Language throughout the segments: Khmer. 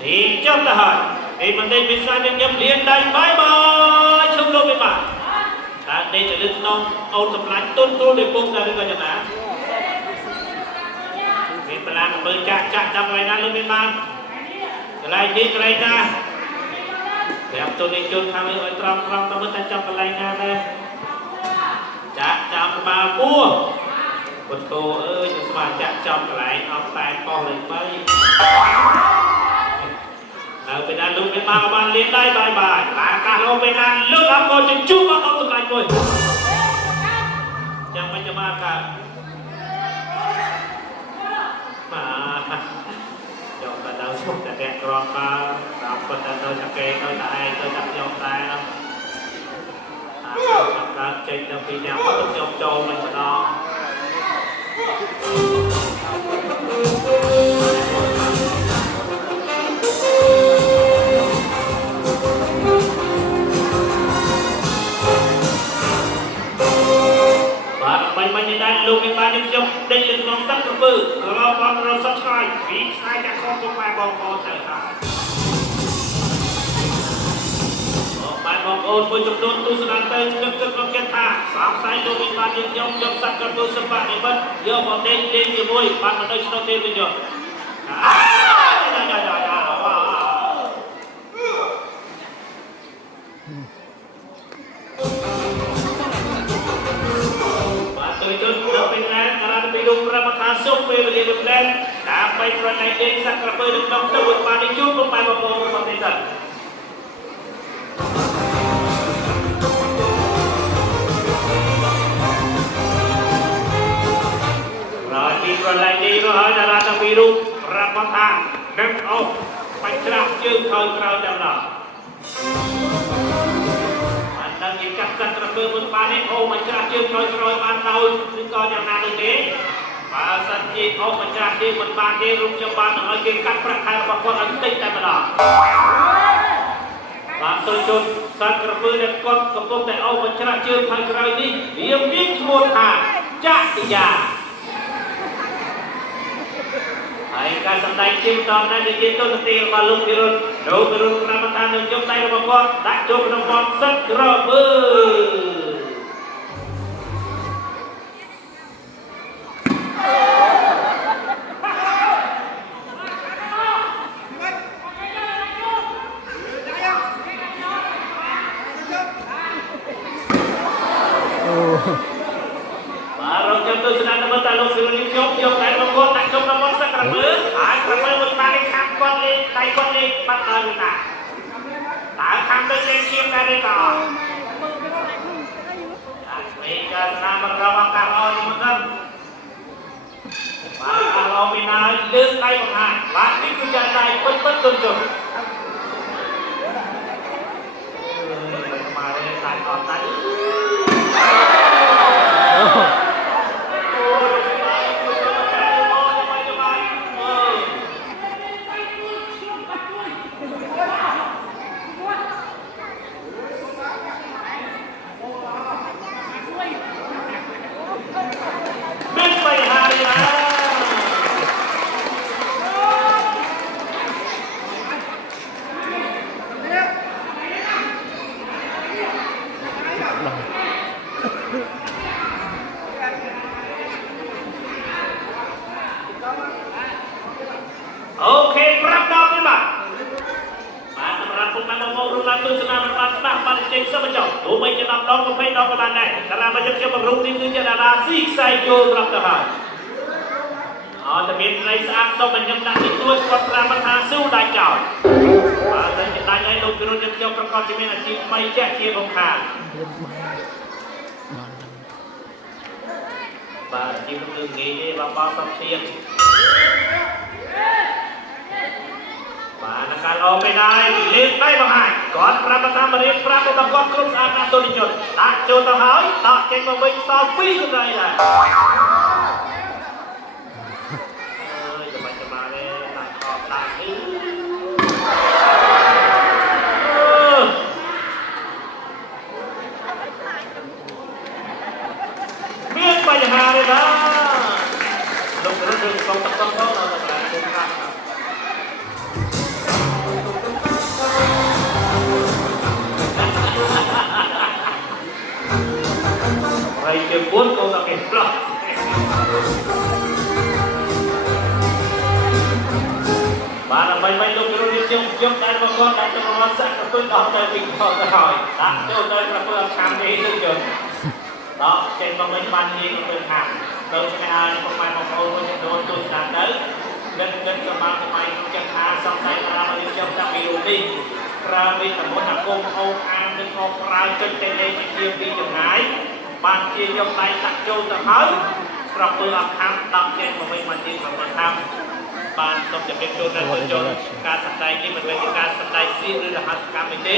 thì chấp là hỏi thì mình đây mình sai nên nhập liền đây bye bye chung đâu bên bạn đã đây là đừng nông ôn tập lạnh tôn tôn để bung ra đừng có nhận á mình phải làm một chặt chặt trong ngày nay luôn bên bạn cái này đi cái này ra để em tôi đi chôn tham ở trong trong tâm tâm trong cái này ra đây chặt trong ba mua một cô ơi chúng ta chặt trong cái này ông tài con lên mấy ở bên anh lúc bên ba các bạn lên đây bài bài cả cả lô bên anh lúc ông coi trên chung ông tụi anh coi chẳng phải cho ba cả mà chọn là đâu xuống là đẹp rồi mà đọc phần là tôi chắc kê tôi tại tôi chắc dòng tay đâu ta trên trong khi nào có tôi trong châu mình mà đó mình đang lưu ý ba những dòng đây là lòng sắc của bự kalau con rồi subscribe vì sai cho con của bài bóng con trở lại bài bóng ôn với chúng tôi tu sửa tới nước cực con kết thả sáng sai lưu ý ba những dòng sắc của bự sắp bạn để mất giờ bọn đêm đêm như vui bạn ở đây chúng tôi bây giờ sampai perangai desa kerap berdekat terus pada cukup pada orang bangsa. Rati perangai di roh darah biru rapatan dan pancerah jengkau kerau dalam. Anda ikat kerap berpanik pancerah jengkau kerau mantau jengkau yang nanti ni. Pasal ni macam ni berbagai rujuk bahan lagi kat perkara bakal nanti tak ada. Bangsa itu sakar berdan kot kepung tak macam jem perkara ini dia ming semua cak dia. Ayat sampai cinta nanti itu nanti balung birun, birun ramatan rujuk tak ada bakal tak jauh nampak sakar ber. Baru contoh sedang teman taluk siruni jom dari mongkot tak jom nomor sekerbe, kerbe bertarik kamkot le, taikot le, patah kita. Tak kambil jensim dari kau. Mereka senang berrawang kalau di musim. Kalau bina lek tay penghai, bagi kerja tay pun tunjuk. Kemarin taikot tadi. Oke, berapa lima? Mana merampung mana mau rumah tu senang berpasrah paling cek semacam. Rumah jenam dong mempunyai dong kelandai. Karena banyak yang berhubung itu jadi nasi saya jual berapa dah. Tapi dari saat so menyembah itu kuat beramat hasil dah jauh. Masa kita nyai lu birun yang jauh perkara cuma cip mai cek dia bongkar. Bagi begini bapak setia. Mana kalau pedai lihat bahai, kau berapa tahun beri berapa tahun kau akan tu dijut, tak contoh hal, tak kena memberi sapi sudah ya. Macam mana tak kau tak biar banyak hari dah. Lu kau tak kau tak berani. ជា4កូនតែគេប្លុកបាទដើម្បីមិនលោកគ្រូនេះខ្ញុំតែមកគាត់តែទៅមកសាក់ទៅដល់ទៅពីខោទៅហើយដាក់ចូលទៅប្រពើខាងនេះទៅយើងដល់ចេញមកវិញបាននិយាយទៅខាងទៅឆ្ងាយពុកម៉ែបងប្អូនទៅដូនទូស្ដាប់ទៅនឹងសម្រាប់ថ្មីចិត្តថាសង្ស័យថាមកខ្ញុំតាំងពីរូបនេះប្រើវិធមុនអាគមអូអាននឹងមកប្រើចិត្តតែលេងជាពីចម្ងាយបានជាយកដៃដាក់ចូលទៅហើយប្រពើអខាំដាក់ចេញមកវិញមកទៀតប្រពើខាំបានសូមជម្រាបជូនដល់ជនការសម្ដែងនេះមិនមែនជាការសម្ដែងសៀកឬរហស្សកម្មទេ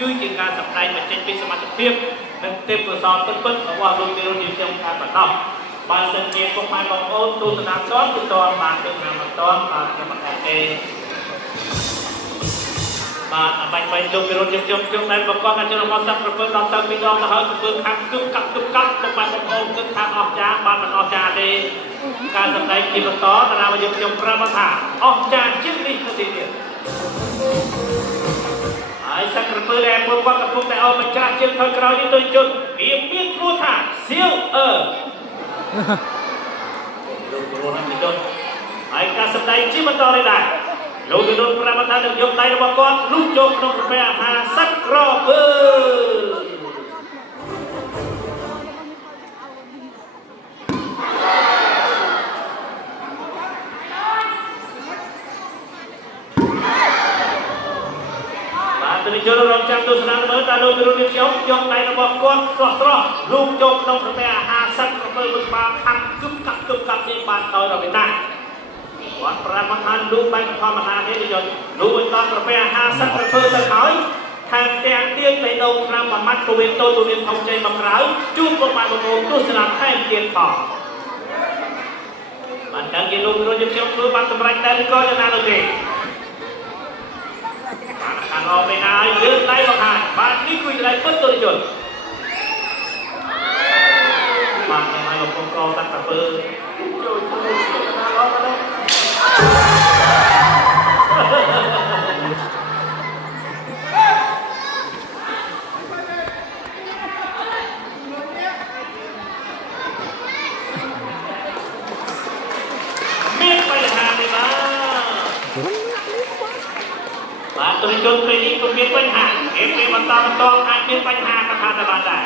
គឺជាការសម្ដែងបញ្ចេញពីសមត្ថភាពនិងទេពកោសល្យពិតៗរបស់លោកគ្រូនិយមការបណ្ដោះបើសិនជាពុកម៉ែបងប្អូនទស្សនាតនគឺតនបានទស្សនាមិនតនបានខ្ញុំមិនដែរទេបាទអបាញ់បាញ់លោកគ្រូខ្ញុំដែលប្រកបអាចារ្យរបស់សាស្ត្រប្រពើដល់ទៅពីដងទៅហើយប្រពើខាងគឺកាប់ពុកម៉ែបងប្អូនគឺថាអស់ចាបានមិនអស់ចាទេការសម្ដែងជាបន្តតារាមកខ្ញុំប្រាប់ថាអស់ចាជាងនេះទៅទៀតហើយសាស្ត្រប្រពើដែលពួកគាត់កំពុងតែអោបបញ្ច្រាស់ជើងថយក្រោយនេះទៅជន់វាមានខ្លួនថាសៀវលោកគ្រូនឹងជន់ហើយការសម្ដែងជាបន្តនេះដែរលោកគ្រូប្រាប់ថានឹងយកដៃរបស់គាត់លុះចូលក្នុងប្រភេទអាហារសាច់ក្រពើចូលរំចាំទស្សនាមើលតើលោកគ្រូនេះខ្ញុំយកដៃរបស់គាត់ស្រស់លូកចូលក្នុងប្រភេទអាហារសាច់ក្រពើមួយក្បាលខាត់គឹបកាប់នេះបានដោយរវិតាគាត់ប្រាប់ថាលូកបែបធម្មតាទេយកលូកឲ្យដល់ប្រភេទអាហារសាច់ក្រពើទៅហើយថែមទាំងទៀតបេះដូងឆ្នាំមួយម៉ាត់ពវៀនតូចពវៀនធំចេញមកក្រៅជួបពុកម៉ែបងប្អូនទស្សនាថែមទៀតផងបានតាំងពីលោកគ្រូនេះខ្ញុំធ្វើបានសម្រេចដែរក៏យ៉ាងណានោះទេខាងអបឯណាលើកដៃមកហើយបាទនេះគឺជាដៃពិតទៅជនបាទតែឲ្យលោកកងសាក់តាពើចូលណាឡោទៅមានបញ្ហាទេបាទទុនជនពេលនេះក៏មានបញ្ហាពេលបន្តអាចមានបញ្ហាកថាបានដែរ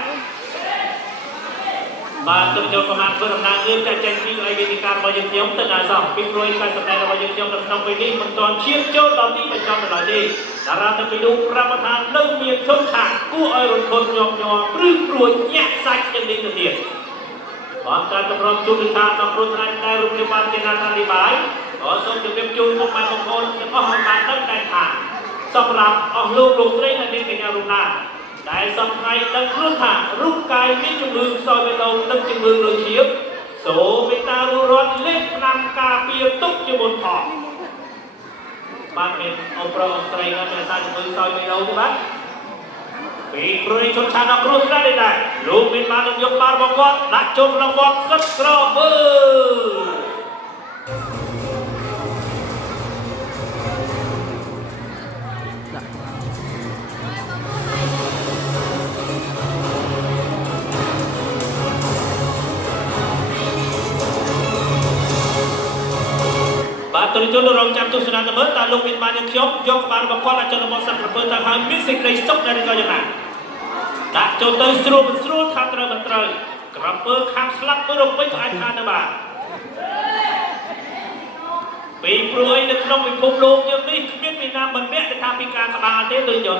បាទទុនជនប្រមាណធ្វើដំណើរគឺចាចេញពីឯវេទិការបស់យើងខ្ញុំទៅដល់សោះពីព្រោះការសម្ដែងរបស់យើងខ្ញុំនៅក្នុងពេលនេះមិនទាន់ឈានចូលដល់ទីបញ្ចប់ដល់ទេតារាទៅពីនោះប្រាប់ថានៅមានឈុតឆាកគួរឲ្យរន្ធត់ញាប់ញ័រព្រឺព្រួយញាក់សាច់យ៉ាងនេះទៅទៀតបានការតម្រូវជួបថាដល់ព្រោះថ្ងៃតែរូបភាពបានជាណាត់អធិប្បាយក៏សូមជម្រាបជូនពុកម៉ែបងប្អូនទាំងអស់ឲ្យបានដឹងដែរថាសម្រាប់អស់លោកស្រីនិងនាងកញ្ញារូបណាដែលសប្តាហ៍ដឹងខ្លួនថារូបកាយមានជំងឺខ្សោយបេះដូងនិងជំងឺលើឈាមសូមមេត្តារួរត់លេបថ្នាំការពារទុកជាមុនផងបានមានអប្រុសអស្រីក៏មានសារជំងឺខ្សោយបេះដូងទេបាទពីព្រោះជនឆានដល់គ្រោះថ្នាក់ដែរលោកមានបាននឹងយកបាល់របស់គាត់ដាក់ចូលក្នុងវត្តសិតក្រពើបាទទុនជនរងចាំទស្សនាទៅមើលតើលោកមានបានខ្ញុំយកក្បាលរបស់គាត់អាចរបស់សាក់ប្រពើទៅហើយមានសេចក្តីសុខដែរឬក៏យ៉ាងណាដាក់ចូលទៅស្រួលមិនស្រួលថាត្រូវមិនត្រូវក្រពើខាងស្លាប់ទៅរំពេញក៏អាចថាទៅបានពីព្រោះឯនៅក្នុងពិភពលោកយើងនេះគ្មានពីណាមិនមាក់ទៅថាពីការក្បាលទេទុនជន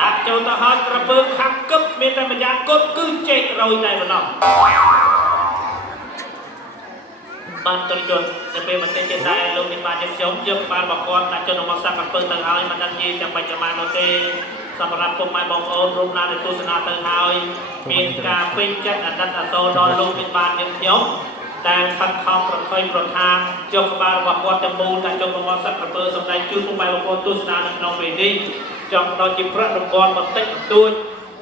ដាក់ចូលទៅហើយក្រពើខាងគឹបមានតែម្យ៉ាងគត់គឺចេករយតែប៉ុណ្ណោះបានទុនជនទៅពេលមិនទេទៀតដែរលោកមានបានខ្ញុំយកក្បាលរបស់គាត់ដាក់ចូលក្នុងសាក់ក្រពើទៅហើយមិនដឹងជាចាំបាច់ប្រមាណនោះទេសម្រាប់ពុកម៉ែបងប្អូនរូបណាដែលទស្សនាទៅហើយមានការពេញចិត្តអាណិតអាសូរដល់លោកមានបានខ្ញុំដែលខិតខំប្រថុយប្រថានយកក្បាលរបស់គាត់ទៅមូលដាក់ចូលក្នុងសាក់ក្រពើសម្ដែងជូនពុកម៉ែបងប្អូនទស្សនានៅក្នុងពេលនេះចង់ដល់ជាប្រាក់រង្វាន់បន្តិចបន្តួច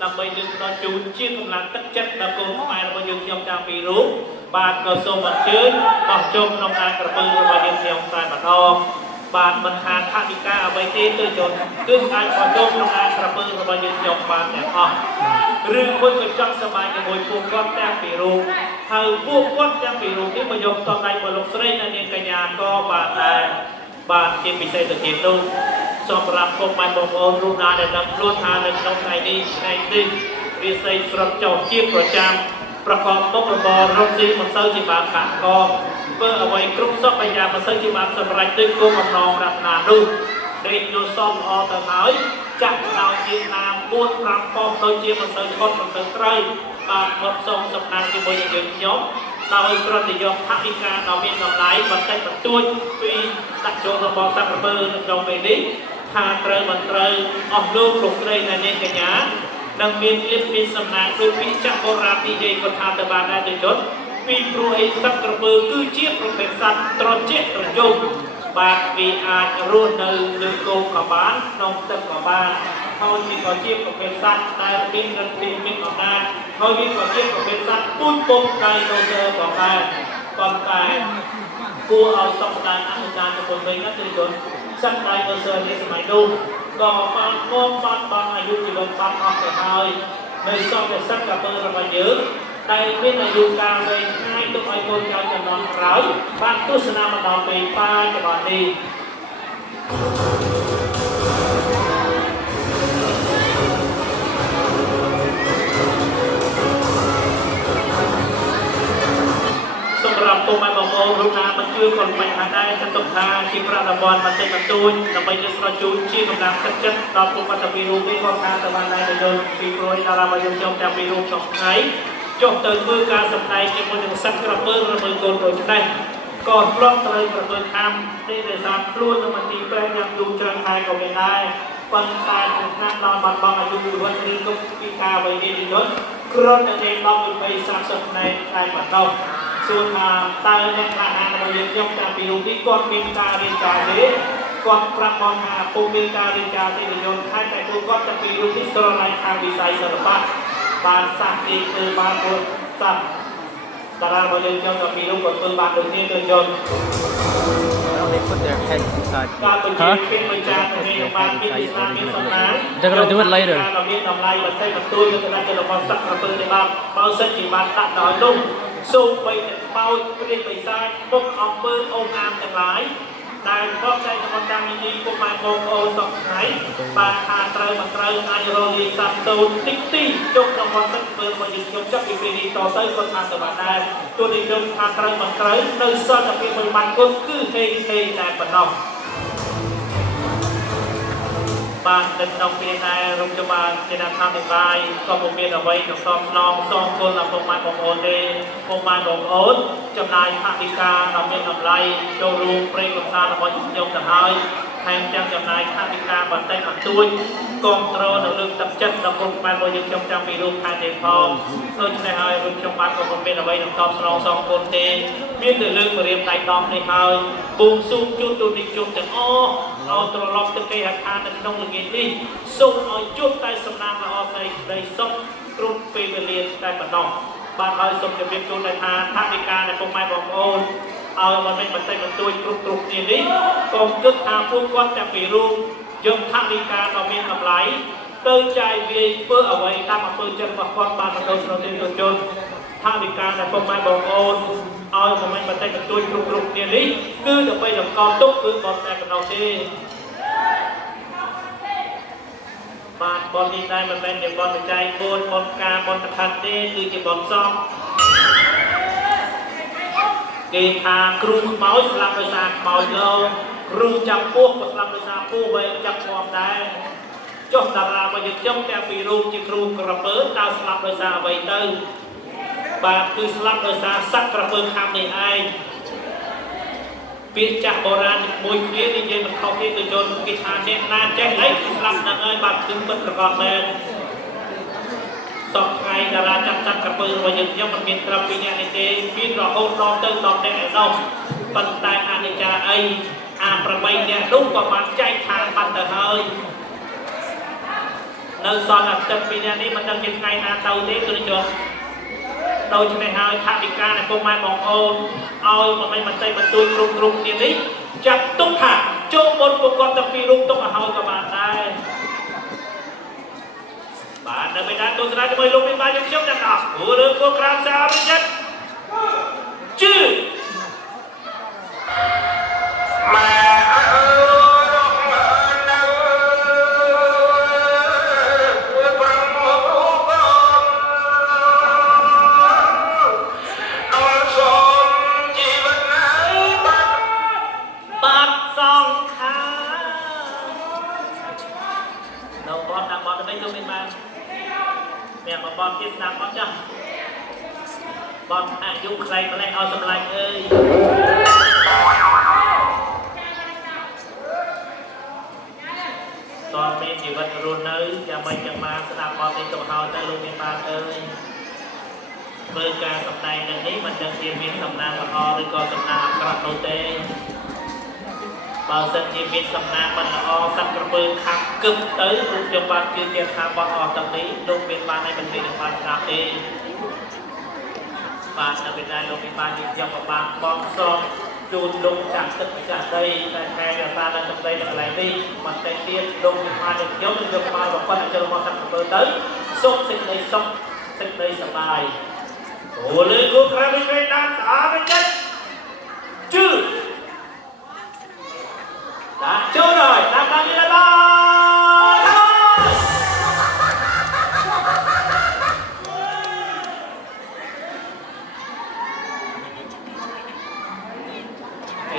ដើម្បីលើកដល់ជូនជាកម្លាំងទឹកចិត្តដល់កូនខ្មែររបស់យើងខ្ញុំតាំងពីរូបបាទក៏សូមអញ្ជើញបោះជុំក្នុងការក្រពើរបស់យើងខ្ញុំតែម្ដង បាទមិនខានថាវិការអ្វីទេទៅជន់គឺអាចបោះចូលក្នុងអាក្រពើរបស់យើងយកបានទាំងអស់ឬមួយក៏ចង់សមាជជាមួយពួកគាត់ទាំងពីររូបហើយពួកគាត់ទាំងពីររូបនេះមកយកតដៃមកលោកស្រីនិងនាងកញ្ញាក៏បានដែរបាទជាពិសេសទៅទៀតនោះសម្រាប់ពុកម៉ែបងប្អូនរូបណាដែលដឹងខ្លួនថានៅក្នុងថ្ងៃនេះថ្ងៃនេះវាស័យស្រុតចោលជាប្រចាំប្រកបមុខរបររកស៊ីមិនសូវជាបានកាក់កបធ្វើអ្វីគ្រប់សពបញ្ញាមិនសូវជាបានសម្រេចដូចគោលបំណងប្រាថ្នានោះដេកយល់សមល្អទៅហើយចាក់ដោយជាតាម4 5ប៉ុស្តិ៍ដូចជាមិនសូវខុសមិនសូវត្រូវបាទមកសូមសំណាងជាមួយនឹងយើងខ្ញុំដោយប្រតិយមថវិកាដ៏មានតម្លៃបន្តិចបន្តួចពីដាក់ចូលរបស់សកម្មភាពនៅក្នុងពេលនេះថាត្រូវមិនត្រូវអស់លោកលោកស្រីនិងនាងកញ្ញានឹងមានលៀបមានសំណាងដូចពីចាក់បុរាណទីយាយគាត់ថាទៅបានដែរទៅយត់ពីព្រោះអីសត្វក្រពើគឺជាប្រភេទសត្វត្រជាក់ត្រយំបាទវាអាចរស់នៅលើគោកក៏បានក្នុងទឹកក៏បានហើយវាក៏ជាប្រភេទសត្វដែលមានរឹតទីមានអំណាចហើយវាក៏ជាប្រភេទសត្វពូជពងដៃដូសើក៏បានប៉ុន្តែគួរឲ្យសង្កេតអនុញ្ញាតទៅវិញណាទៅយត់សត្វដៃដូសើនេះសម័យនោះក៏បានមកបានអាយុជីវិតបានអស់ទៅហើយនៅសពតែសត្វក្រពើរបស់យើងដែលមានអាយុកាលវែងឆ្ងាយទុកឲ្យកូនចៅចំនួនក្រោយបានទស្សនាមកដល់ពេលបាចំនួននេះសម្រាប់ពុកម៉ែបងប្អូនរូបណាមិនជឿcònបញ្ហាដែរចាត់ទុកថាជាប្រតិបត្តិបន្តិចបន្តួចដើម្បីយើងប្រជូនជាកម្លាំងទឹកចិត្តដល់ពុកបាត់ពីរូបនេះក៏ថាទៅបានដែរទៅយើងពីព្រួយតារារបស់យើងខ្ញុំទាំងពីរូបក្នុងថ្ងៃចុះទៅធ្វើការសម្ដែងជាមួយនឹងសត្វក្រពើរបស់កូនដូចនេះក៏ឆ្លងត្រូវក្រពើខាំនេះដែលតាមខ្លួននៅមន្ទីរពេទ្យយ៉ាងយូរច្រើនខែក៏មានដែរប៉ុន្តែក្នុងឆ្នាំដល់បាត់បង់អាយុជីវិតឬក៏ពីការអ្វីនេះយន្តគ្រាន់តែ10 20 30ថ្ងៃតែបន្ទោសសួរថាតើអ្នកខ្លះណារបស់យើងខ្ញុំតាមពីរូបនេះគាត់មានការរៀនការទេគាត់ប្រាប់ផងថាពុំមានការរៀនការទេយន្តតែពួកគាត់តាមពីរូបនេះស្រឡាញ់ខាងវិស័យសិល្បៈបានសាក់ទីគឺបានពុទ្ធសាសតារារបស់យើងខ្ញុំតាមពីរូបគាត់ធ្វើបានដូចនេះទៅយន្ត They put their head inside. Huh? They're gonna do it later. So ដែលបបចៃក្នុងកម្មវិធីពុកម៉ែបងប្អូនសពថ្ងៃបានថាត្រូវមិនត្រូវអាចរលីស័ព្ទតូនតិចទីចុះក្នុងវត្តធ្វើរបស់យើងខ្ញុំចាប់ពីពេលនេះតទៅគាត់ថាទៅបានដែរទោះនេះយើងថាត្រូវមិនត្រូវនៅសន្តិភាពមួយបានគាត់គឺហេងតែប៉ុណ្ណោះបានទៅក្នុងពេលដែលរំជបានជាអ្នកថាមិនបាយក៏ពុំមានអ្វីក្នុងសំណងសងគុណដល់ពុកម៉ែបងប្អូនទេពុកម៉ែបងប្អូនចំណាយថវិកាដ៏មានតម្លៃចូលរួមព្រៃកំសាន្តរបស់ខ្ញុំទៅហើយថែមទាំងចំណាយថវិកាបន្តិចបន្តួចគ្រប់គ្រងនៅលើទឹកចិត្តដល់ពុកម៉ែរបស់យើងខ្ញុំចាំពីរូបថែទេផងដូច្នេះហើយរូបខ្ញុំបានក៏ពុំមានអ្វីក្នុងសំណងសងគុណទេមានតែលើកមករៀបដៃដំនេះហើយបួងសួងជូនទូនេះជុំទាំងអស់ឲ្យត្រឡប់ទៅគេហដ្ឋាននៅក្នុងល្ងាចនេះសូមឲ្យជួបតែសំណាងល្អស្អីក្តីសុខគ្រប់ពេលវេលាតែប៉ុណ្ណោះបានហើយសូមជម្រាបជូនថាថវិកានៃពុកម៉ែបងប្អូនឲ្យមិនមែនបន្តិចបន្តួចគ្រប់គ្នានេះកុំគិតថាពួកគាត់តែពីរូបយកថវិកាដ៏មានតម្លៃទៅចាយវាយធ្វើអ្វីតាមអំពើចិត្តរបស់គាត់បានមកដល់ស្រុកទេទុជនថវិកានៃពុកម៉ែបងប្អូនឲ្យមិនមែនបន្តិចបន្តួចគ្រប់គ្នានេះគឺដើម្បីតម្កល់ទុកគឺគាត់តែប៉ុណ្ណោះទេបាទបននេះដែរមិនមែនជាបនបច្ច័យ4បនការបនតខិតទេគឺជាបនសំគេថាគ្រូខ្មោចស្លាប់ដោយសារខ្មោចលោគ្រូចាប់ពស់ក៏ស្លាប់ដោយសារពស់វែងចាប់ឈាមដែរចុះតារារបស់យើងខ្ញុំទាំងពីររូបជាគ្រូក្រពើតើស្លាប់ដោយសារអ្វីទៅបាទគឺស្លាប់ដោយសារសត្វក្រពើខាំនេះឯងពាក្យចាស់បុរាណមួយគ្នានិយាយមិនខុសទេទៅយល់គេថាអ្នកណាចេះអីគឺស្លាប់នឹងហើយបាទគឺពិតប្រកបមែនសពថ្ងៃតារាចាប់សត្វក្រពើរបស់យើងខ្ញុំមិនមានត្រឹម2នាក់នេះទេមានរហូតដល់ទៅ10នាក់ឯនោះប៉ុន្តែអនិច្ចាអីអា8នាក់នោះក៏បានចែកឋានបាត់ទៅហើយនៅសល់តែទឹក2នាក់នេះមិនដឹងជាថ្ងៃណាទៅទេគឺចុះដូច្នេះហើយថវិកានៃពុកម៉ែបងប្អូនឲ្យមិនបន្តិចបន្តួចគ្រប់គ្នានេះចាត់ទុកថា ចូលមុនប្រកបទាំងពីររូបទុកឲ្យហើយក៏បានដែរបាទនៅពេលណាទស្សនាជាមួយលោកមានបានយើងខ្ញុំទាំងអស់ព្រោះរឿងគោក្រាមសាវិចិត្រជឿម៉ែบอลกินน้ำบอลจังบอลอายุใครมาแรงเอาสำลักเอ้ยตอนมีชีวิตรุ่นนี้จะไม่จะมาสนามบอลในตัวเขาจะลงในบ้านเอ้ยเมื่อการสำนักหนึ่งนี้มันจะเตรียมมีสำนักละอหรือก็สำนักกระโดดเตะบอลสัญญามีสำนักมันละอสัตว์กระเบื้องขับกึ่งเอ้ยลูกจังหวัดคือเตรียมทางบอลออกตรงนี้ลงเป็นบ้านในบันทึกบ้านสนามเองบ้านจะเป็นได้ลงเป็นบ้านยิ่งใหญ่กว่าบ้านบอลซ้อมจูนลงจากตึกจากได้แต่แทนกับบ้านจากได้จากอะไรนี่มันแต่เตี้ยลงเป็นบ้านอย่างเดียวมันจะมาบอกว่าจะลงมาสัตว์กระเบื้องเต้ยส่งสิ่งในส่งสิ่งในสบายโอ้เลยกูใครไม่เคยนั่งตาไม่เจ็บชื่อđã chưa rồi làm bao nhiêu là ba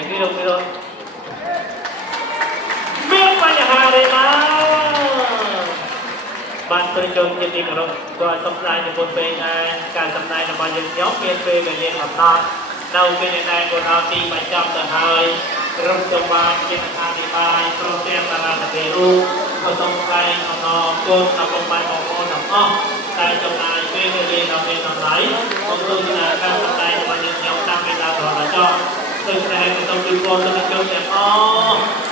đi rồi biết bao nhiêu hàng đây mà ban tôi cho chương trình rồi rồi xong ra những quân về cả xong này là bao nhiêu nhóm viên về về liên hợp tác đầu bên này của nó thì phải chọn từ hai rungจังหวะเจตนาดีบายโปรแกรมตลาดเตรูผสมไทยนอกโกนนอกลงไปออกโอนออกแต่จัง